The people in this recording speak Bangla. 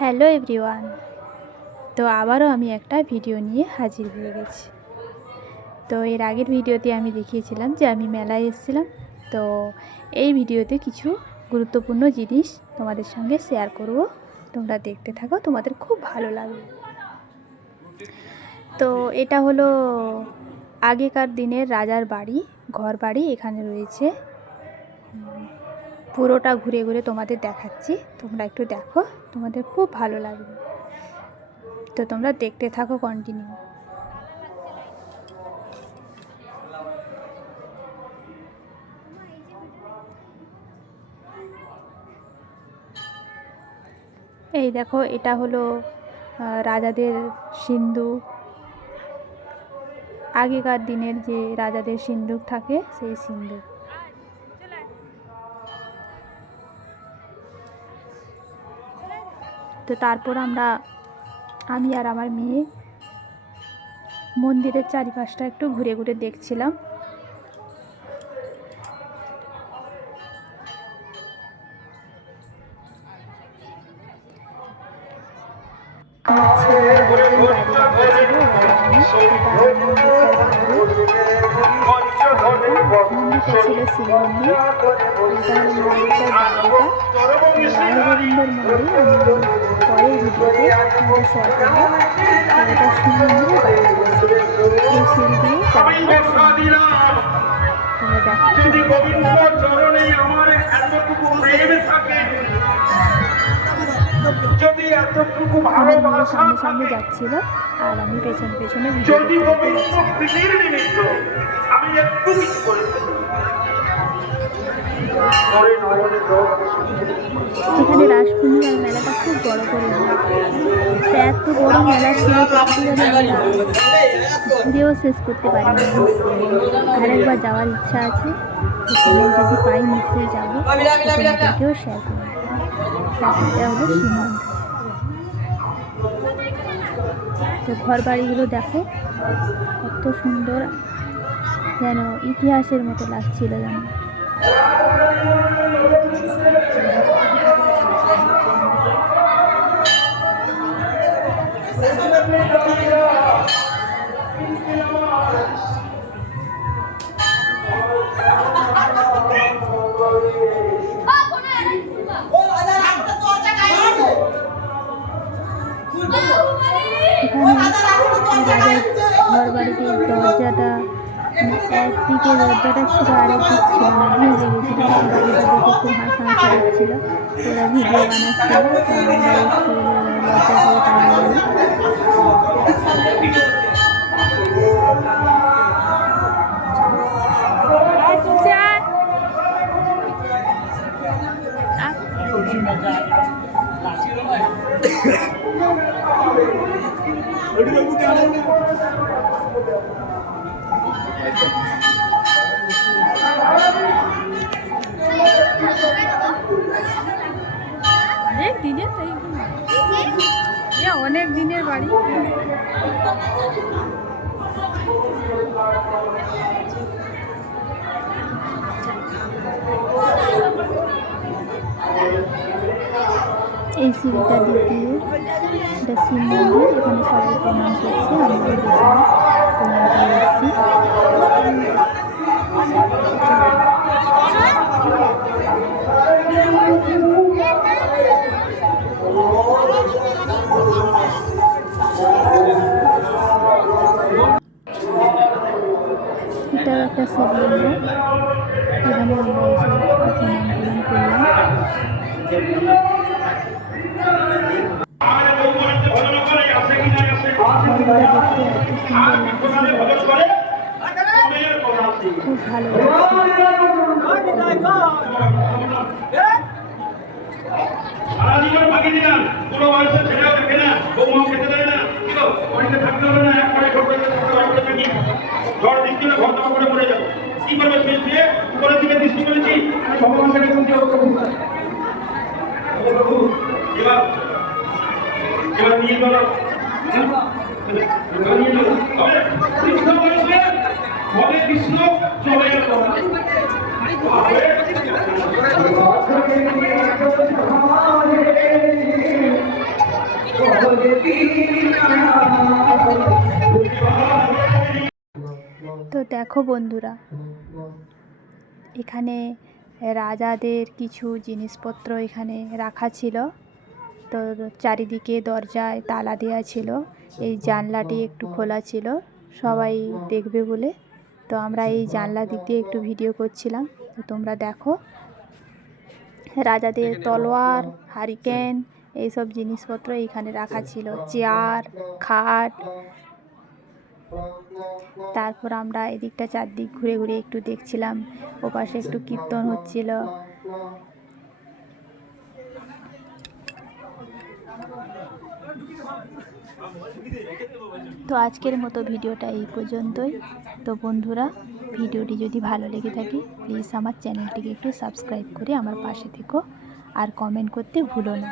Hello everyone. তো আবারও আমি একটা ভিডিও নিয়ে হাজির হয়ে গেছি। তো এর আগের ভিডিওতে আমি দেখিয়েছিলাম যে আমি মেলায় এসেছিলাম। তো এই ভিডিওতে কিছু গুরুত্বপূর্ণ জিনিস তোমাদের সঙ্গে শেয়ার করব। তোমরা দেখতে থাকো, তোমাদের খুব ভালো লাগবে। তো এটা হলো আগেকার দিনের রাজার বাড়ি, ঘর বাড়ি এখানে রয়েছে। পুরোটা ঘুরে ঘুরে তোমাদের দেখাচ্ছি, তোমরা একটু দেখো, তোমাদের খুব ভালো লাগবে। তো তোমরা দেখতে থাকো কন্টিনিউ। এই দেখো, এটা হলো রাজাদের সিন্দুক। আগেকার দিনের যে রাজাদের সিন্দুক থাকে সেই সিন্দুক। তো তারপর আমি আর আমার মেয়ে মন্দিরের চারিপাশটা একটু ঘুরে ঘুরে দেখছিলাম। মন্দিরটা ছিল শিব মন্দির, এটা হলো মন্দিরটার বাড়িটা রাধা গোবিন্দর মন্দির। আমি পরের ভিডিওতে আমাদের শেয়ার করবো। এটা শিব মন্দিরের বাড়ি, এই সিঁড়ি দিয়ে সামনে সামনে যাচ্ছিল আর আমি পেছনে পেছনে ভিডিও করতে এখানে রাস পূর্ণিমার মেলাটা খুব বড় করে হয়। এত বড় মেলা ছিল, ঘুরেও শেষ করতে পারিনি। আরেকবার যাওয়ার ইচ্ছা আছে, যদি পাই নিশ্চয়ই যাবো, তোমাদেরকেও শেয়ার করবো। এটা হলো শিব মন্দির। তো ঘর বাড়িগুলো দেখো কত সুন্দর, যেন ইতিহাসের মতো লাগছিল যেন। ঘর বাড়িতে দরজাটা একদিকে দরজাটা ছিল, আরেকদিক ছিল না, ভেঙে গেছিল। বাড়িটা দেখে খুব হাসাহাসি লাগছিল। ওরা ভিডিও বানাচ্ছিল, লজ্জা করে তাড়িয়ে গেল। অনেক দিনের বাড়ি। এই সিঁড়িটা দিয়ে এটা শিব মন্দির, এখানে সবাই প্রণাম করছে। আমাদের এটা একটা শিবলিঙ্গ, এখানে আমরা এসে প্রণাম করলাম। দেখতে এত সুন্দর লাগছিল, খুব ভালো কৃষ্ণ চলে দেখো বন্ধুরা, এখানে রাজাদের কিছু জিনিসপত্র এখানে রাখা ছিল। তো চারিদিকে দরজায় তালা দেওয়া ছিল, এই জানলাটি একটু খোলা ছিল সবাই দেখবে বলে। তো আমরা এই জানলা দিক দিয়ে একটু ভিডিও করছিলাম। তো তোমরা দেখো, রাজাদের তলোয়ার, হারিকেন, এইসব জিনিসপত্র এখানে রাখা ছিল, চেয়ার, খাট। তারপর আমরা এদিকটা চারদিক ঘুরে ঘুরে একটু দেখছিলাম, ওপাশে একটু কীর্তন হচ্ছিল। তো আজকের মতো ভিডিওটা এই পর্যন্তই। তো বন্ধুরা, ভিডিওটি যদি ভালো লেগে থাকে প্লিজ আমার চ্যানেলটিকে একটু সাবস্ক্রাইব করে আমার পাশে থেকো, আর কমেন্ট করতে ভুলো না।